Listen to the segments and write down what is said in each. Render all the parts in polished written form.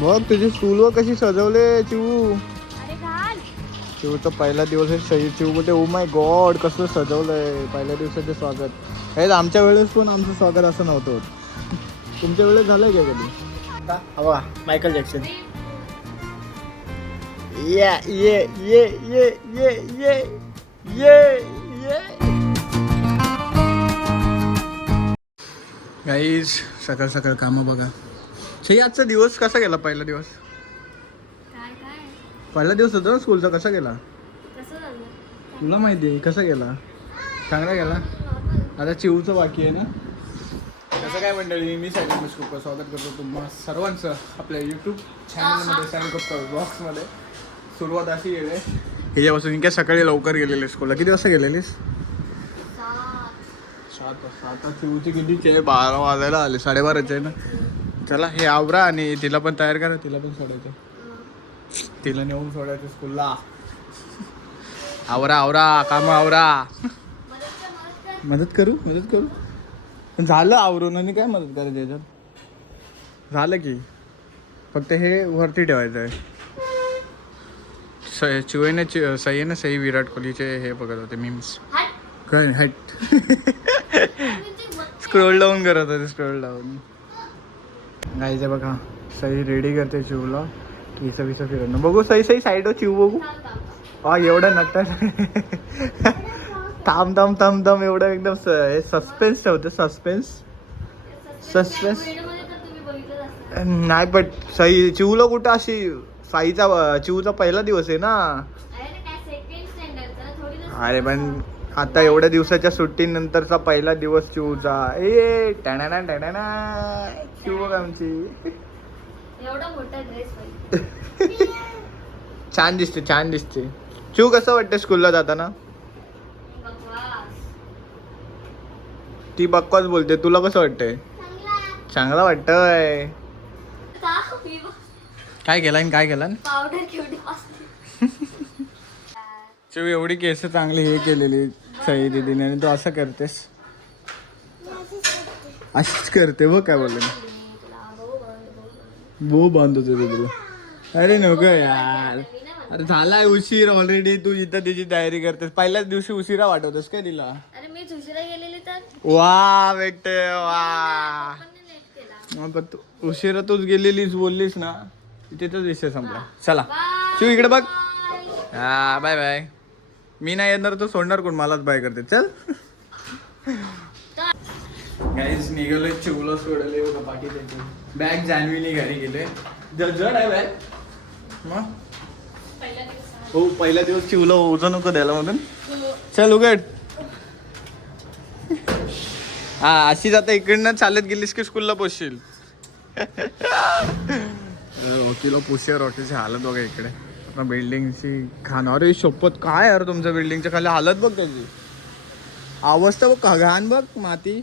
बघ तुझी स्कूलवर कशी सजवले चिऊ. अरे घाल. चिऊचा पहिला दिवस आहे. सही चिऊ बोलते ओ माय गॉड कसं सजवलंय पहिल्या दिवसाचे स्वागत. हे आमच्या वेळेस पण आमचं स्वागत असं नव्हतं होत. तुमच्या वेळेस झालंय का कधी? हवा मायकल जॅक्सन. ये ये ये ये ये ये ये ये गाईज सकाळ सकाळ कामं बघा. सही आजचा दिवस कसा गेला? पहिला दिवस काय काय पहिला दिवस होता ना स्कूलचा. कसा गेला कसं झालं? तुला माहिती आहे कसा गेला? चांगला गेला. आता चिऊचं बाकी आहे ना. कसं काय मंडळी, मी सायकल खूप स्वागत करतो तुम्हा सर्वांचं आपल्या यूट्यूब चॅनलमध्ये सायकल ब्लॉग्समध्ये. सुरुवात अशी गेली ह्याच्यापासून काय सकाळी लवकर गेलेली स्कूलला. किती वाजता गेलेलीस? 7 वाजता. आता चिऊची कितीची आहे? 12 वाजायला आले. 12:30 आहे ना. चला हे आवरा आणि तिला पण तयार करा. तिला पण सोडायचं. तिला नेऊन सोडायचं स्कूलला. आवरा आवरा काम आवरा. मदत करू पण झालं आवरून आणि काय मदत करायची याच्यात? झालं की फक्त हे वरती ठेवायचं आहे. सही ना सही विराट कोहलीचे हे बघत होते मीम्स. काय हट स्क्रोल डाऊन करत होते. स्क्रोल डाऊन गायचं बघा. सही रेडी करते चिवला. केस बिस फिरणं बघू. सही साईडवर चिव बघू. हा एवढं नटत थांब एवढं एकदम सस्पेन्स ठेवते. सस्पेन्स नाही बट सई चिवला कुठं अशी. चिवचा पहिला दिवस आहे ना. अरे पण आता एवढ्या दिवसाच्या सुट्टीनंतरचा पहिला दिवस चिवचा. ए टॅना चिव बघ आमची. एवढा मोठा ड्रेस छान दिसते. चिव कसं वाटतं स्कूलला जाताना? ती बक्वास बोलते. तुला कसं वाटतंय? चांगला वाटतंय. काय केलं पावडर केवढी चिव एवढी केस चांगली हे केलेली सई दीदीने आणि तू असं करतेस. अशीच करते बघ. काय बोलले बो बांधतो तुला. अरे नको यार. अरे झालाय उशीर ऑलरेडी. तू इथं तिची तयारी करतेस. पहिल्याच दिवशी उशिरा वाटवतेस काय तिला? अरे मी उशिरा गेलेली तर वा बेटे वा. पण तू उशिरा तूच गेलेलीस बोललीस ना. तिथेच विषय संपला. चला शिव इकडे बघ. हा बाय बाय. मी नाही येणार तर सोडणार कोण? मलाच बाय करते. चल गाईज निघालोय चिवला सोडले बघा. बाकी त्याची बॅग जान्हवीने घरी गेले. जड आहे बॅग मग. हो पहिला दिवस चिवला ओझं नको द्यायला म्हणून. चल उघड. हा अशीच आता इकडनं चालत गेलीस की स्कूलला पोचशील. तिला पुशेर ऑटोची हालत बघा इकडे. बिल्डिंगची घाण. अरे शपथ काय यार तुमच्या बिल्डिंगच्या खाली हालत बघ त्याची. अवस्था बघ घाण बघ. माती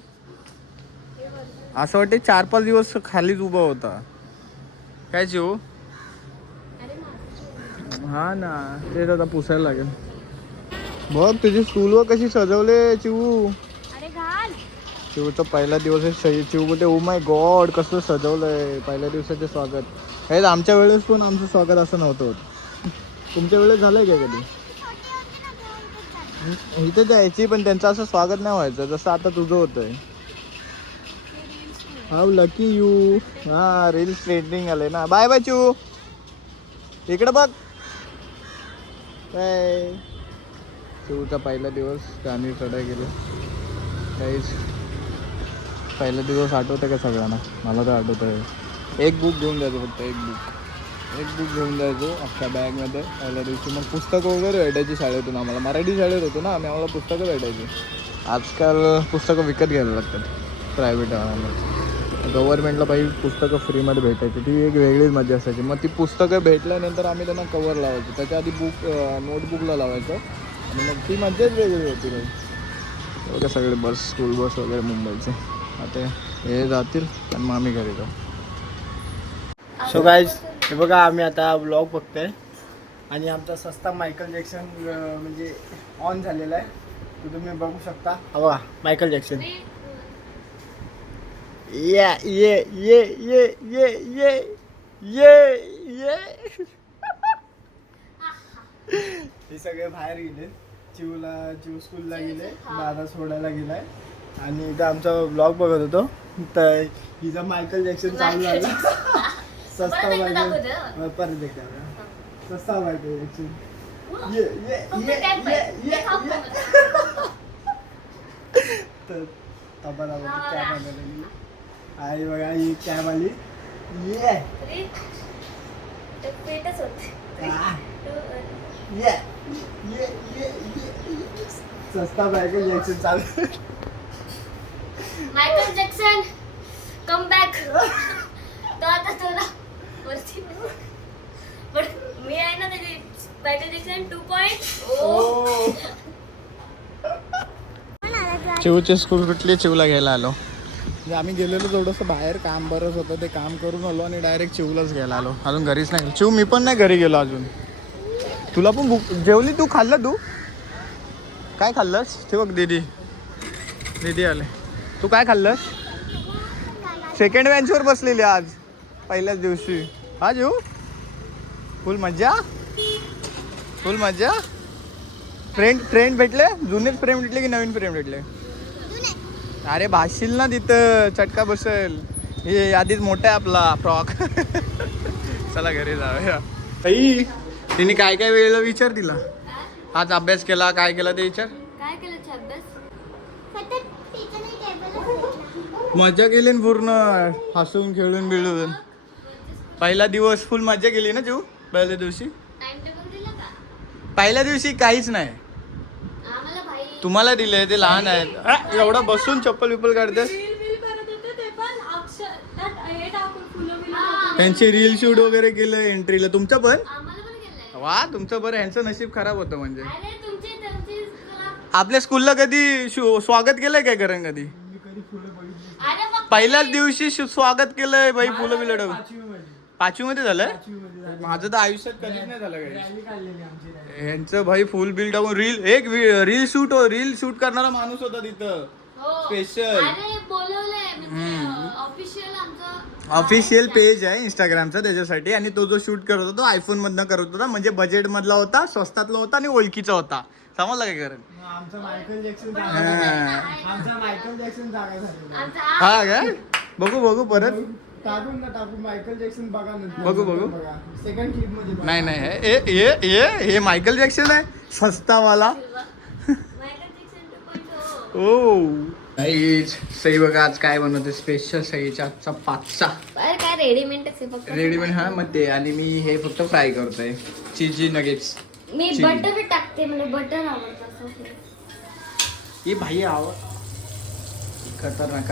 असं वाटते 4-5 दिवस खालीच उभा होता. काय चिव? हा ना तेच आता पुसायला लागेल. बघ तुझी स्कूलवर कशी सजवले चिऊ. अरे घाल. चिऊचा पहिला दिवस आहे. सही चिऊ बोलते ओ माय गॉड कसं सजवलंय पहिल्या दिवसाचे स्वागत. हे आमच्या वेळेस पण आमचं स्वागत असं नव्हतं होत. तुमच्या वेळेस झालंय का कधी? इथे द्यायची पण त्यांचं असं स्वागत नाही व्हायचं जसं आता तुझं होतंय. How lucky you. हा रील्स ट्रेंडिंग आले ना. बाय बाय चिऊ. इकडे बघ. काय चिऊचा पहिला दिवस. गाणी चढाय गेले काहीच. पहिला दिवस आठवतं का सगळ्यांना? मला तर आठवत आहे. एक बुक घेऊन जायचं फक्त. एक बुक घेऊन जायचो अख्ख्या बॅगमध्ये पहिल्या दिवशी. मग पुस्तकं वगैरे भेटायची शाळेतून. आम्हाला मराठी शाळेत होतो ना आम्ही. आम्हाला पुस्तकं भेटायची. आजकाल पुस्तकं विकत घ्यायला लागतात प्रायव्हेट आम्हाला. गव्हर्नमेंटला पाहिजे पुस्तकं फ्रीमध्ये भेटायची. ती एक वेगळीच मजा असायची. मग ती पुस्तकं भेटल्यानंतर आम्ही त्यांना कवर लावायचो. त्याच्या आधी नोटबुकला लावायचं आणि मग ती मजाच वेगळी होती काही. बघा सगळे बस स्कूल बस वगैरे मुंबईचे. आता हे जातील आणि मग आम्ही घरी जाऊ. सो गाईज हे बघा आम्ही आता ब्लॉग बघतोय आणि आमचा सस्ता मायकल जॅक्सन म्हणजे ऑन झालेला आहे. तो तुम्ही बघू शकता. हा बघा मायकल जॅक्सन. ये ये ये ये ये ये ये हे सगळे बाहेर गेले. चिव स्कूलला गेले, दादा सोडायला गेलाय. आणि इथं आमचा ब्लॉग बघत होतो तर हिचा मायकल जॅक्सन चालू झाला. सस्ता मायकल परत एकदा सस्ता मायकल जॅक्सन. तर तबला कॅब आणायला गेली आणि बघा ही कॅब आली. ये पेटच होते. ये ये ये सस्ता मायकल जॅक्सन चालू. Michael Jackson come back. तो आता तुला वरती पण मी आहे ना त्याची मायकल जॅक्सन 2.0. चिवची स्कूल कुठली? चिवला घ्यायला आलो. म्हणजे आम्ही गेलेलो थोडंसं बाहेर, काम बरंच होतं, ते काम करून आलो आणि डायरेक्ट चिवलाच घ्यायला आलो. अजून घरीच नाही. चिव मी पण नाही घरी गेलो अजून. तुला पण भूक जेवली? तू खाल्लं? तू काय खाल्लंस? ते बघ दीदी आले. तू काय खाल्लंस? सेकंड बेंचवर बसलेली आज पहिल्याच दिवशी. हा जेऊ फुल मज्जा. फ्रेंड भेटले? जुनेच फ्रेंड भेटले की नवीन फ्रेंड भेटले? अरे भाशील ना तिथं, चटका बसेल. हे आधीच मोठा आहे आपला फ्रॉक. चला घरी जाऊया. ताई तिने काय काय वेळेला विचार तिला. आज अभ्यास केला, काय केला ते विचार. काय केलं अभ्यास? मजा केली ना पूर्ण, हसून खेळून बिळून. पहिला दिवस फुल मजा केली ना तू? पहिल्या दिवशी टाइम टेबल दिला का? पहिल्या दिवशी काहीच नाही. आम्हाला भाई तुम्हाला दिले, ते लहान आहेत. एवढं बसून चप्पल विप्पल काढते. त्यांचे रील शूट वगैरे केलं एंट्रीला. तुमचं पण? आम्हाला पण केलंय. वा तुमचं बरं. ह्यांचं नशीब खराब होतं म्हणजे. अरे तुमची आपल्या स्कूलला कधी स्वागत केलंय काय करण कधी? अरे मग पहिल्याच दिवशी स्वागत केलंय बाई, फुलं बिलं ठेवून. 5वी मध्ये झालंय? माझं तर आयुष्यात कधीच नाही झालं काही. यांचं भाई फुल बिल टाकून रील शूट करणारा माणूस होता तिथं स्पेशल. अरे बोलवलंय म्हणजे ऑफिशियल आमचं ऑफिशियल पेज आहे इंस्टाग्रामचा त्याच्यासाठी. आणि तो जो शूट करत होता तो आयफोन मधनं करत होता. म्हणजे बजेट मधला होता, स्वस्तातला होता आणि ओळखीचा होता. समजलं काय करण? आमचा मायकल जॅक्सन जागा झाला. आमचा हा काय? बघू परत टाकून मायकल जॅक्सन बघा नंतर. बघू. सेकंड क्लिप मध्ये बघा. नाही हे मायकल जॅक्सन आहे सस्तावाला. Michael Jackson 2.0. ओ सई बघा आज काय बनवते स्पेशल. सईच्या आजचा पास्ता अरे काय रेडीमेडच आहे फक्त. रेडीमेड हा मध्ये. आणि मी हे फक्त फ्राय करतोय चीजी नगेट्स. मी बटर टाकते, म्हणजे बटर आवडतं असं. ही भाई खतरनाक.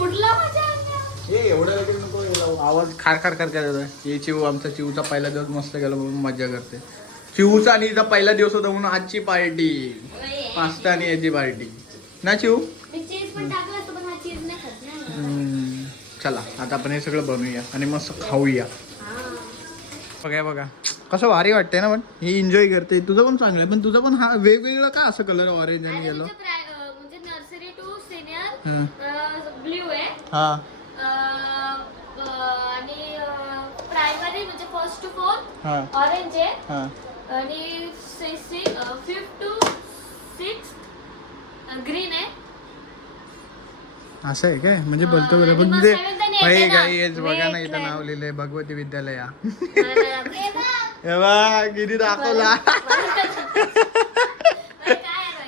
उडला माझ्या अंगावर. हे एवढं लगेच नको. आवाज खार करते. हे चिव आमचा चिवचा पहिला दिवस मस्त गेला म्हणून मजा करते. चिवचा आणि हिचा पहिला दिवस होता म्हणून आजची पार्टी पास्ता आणि याची पार्टी ना चिव. मी चीज पण टाकलं असतं पण हा चीज नाही खात ना. चला आता आपण हे सगळं बनवूया आणि मस्त खाऊया. बघा कसं भारी वाटतंय ना. पण हे एन्जॉय करते. तुझं पण चांगलं आहे. पण तुझं पण हा वेगवेगळं का असं कलर ऑरेंज आणि येलो? म्हणजे नर्सरी टू सिनियर ब्ल्यू आहे. हा आणि प्रायमरी म्हणजे फर्स्ट टू फोर्थ हा ऑरेंज आहे. हा आणि 5th to 6th ग्रीन आहे. असं आहे काय? म्हणजे बोलतो बरं. पण ते भाई गाईज बघा ना इथं नाव लिहिलंय भगवती विद्यालया. हे बघ किती दाखवला.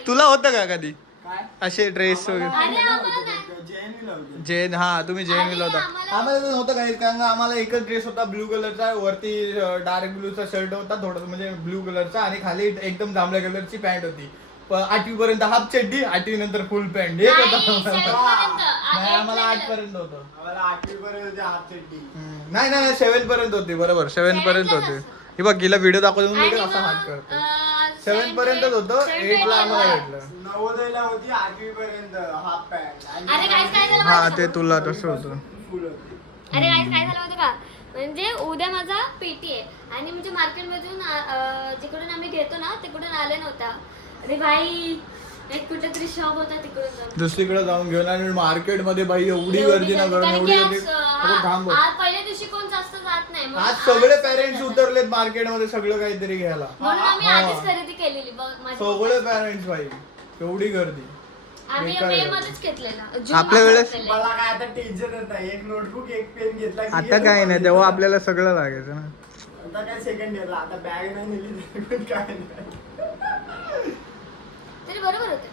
तुला होतं का कधी असे ड्रेस वगैरे? जैन हा तुम्ही जैन विला होता. आम्हाला तर नव्हतं काही. कारण आम्हाला एकच ड्रेस होता ब्लू कलरचा. वरती डार्क ब्लूचा शर्ट होता थोडस म्हणजे ब्लू कलरचा. आणि खाली एकदम जांभळ्या कलरची पॅन्ट होती. 8वी पर्यंत हाफ चड्डी, 8वी नंतर फुल पॅन्ट. हे नाही आम्हाला 8 पर्यंत होतं. आम्हाला 8वी पर्यंत हाफ चड्डी. नाही 7 पर्यंत होती. बरोबर 7 पर्यंत होते. हे बघ गेला व्हिडिओ दाखवतो असा हात करतो. 7 पर्यंतच होतं. 8 ला आम्हाला भेटलं. नवोदयला होती 8वी पर्यंत हाफ पॅन्ट. अरे काय झालं हा माहिती ते तुला तसं होतं. अरे काय झालं होतं का? म्हणजे उद्या माझा पेटी आहे आणि म्हणजे मार्केटमधून जिकडून आम्ही घेतो ना तिकडून आले नव्हता. अरे भाई एक कुठेतरी शॉप होता तिकडून जाऊ. दुसरीकडे जाऊन घेऊन आणि मार्केट मध्ये बाई एवढी एवढी गर्दी ना, कारण एवढी की गर्दी. आज, थांब बघ. आज पहिल्या दिवशी कोण जास्त जात नाही म्हणून आज सगळे आज पॅरेंट्स सगळे उतरलेत मार्केटमध्ये सगळं काहीतरी घ्यायला. म्हणून आम्ही हा. आधीच खरेदी केलेली बघ माझ्या सगळे पॅरेंट्स बाई एवढी गर्दी. आम्ही बेकार मे आहे. मध्येच घेतलेला जून आपल्या मध्ये वेळेस- घेतलेला. मला काय आता टेन्शनच नाही. एक नोटबुक एक पेन घेतला की आता गेलो काय नाही, कॉलेजला. तेव्हा आपल्याला सगळं लागायचं ना. आता काय सेकंड इयरला आता बॅग नाही नेली तरी पण काय नाही. तरी बरोबर होते.